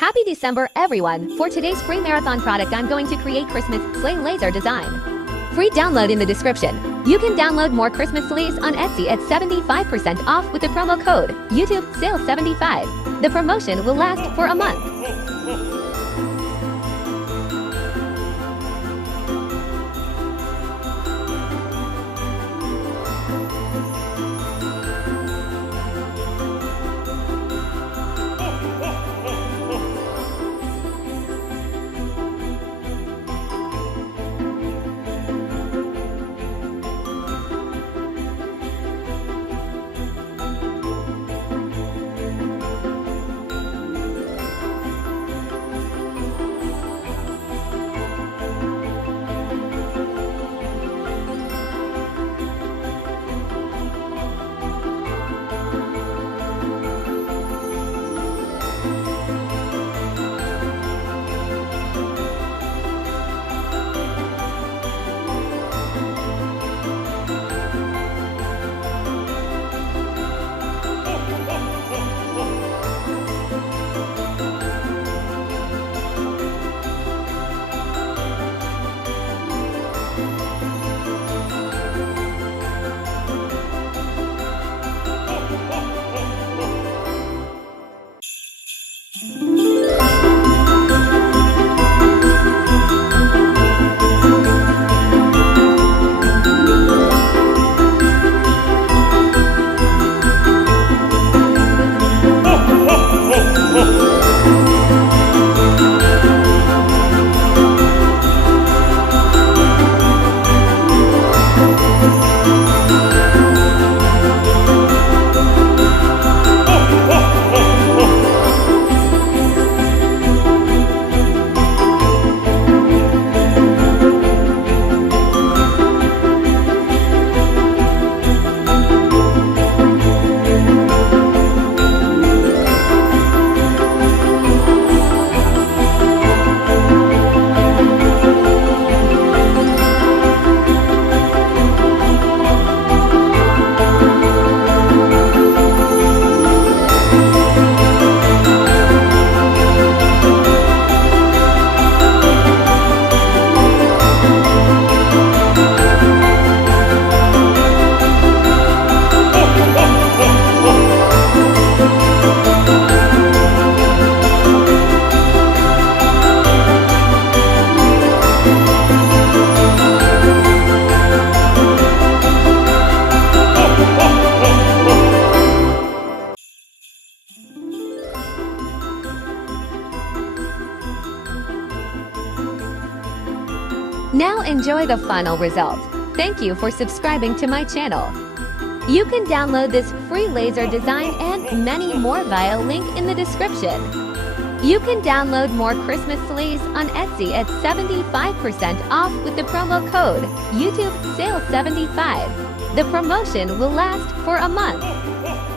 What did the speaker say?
Happy December, everyone! For today's free marathon product, I'm going to create Christmas Sleigh laser design. Free download in the description. You can download more Christmas sleighs on Etsy at 75% off with the promo code YouTube Sale 75. The promotion will last for a month. Now enjoy the final result. Thank you for subscribing to my channel. You can download this free laser design and many more via link in the description. You can download more Christmas sleighs on Etsy at 75% off with the promo code YouTube Sale 75. The promotion will last for a month.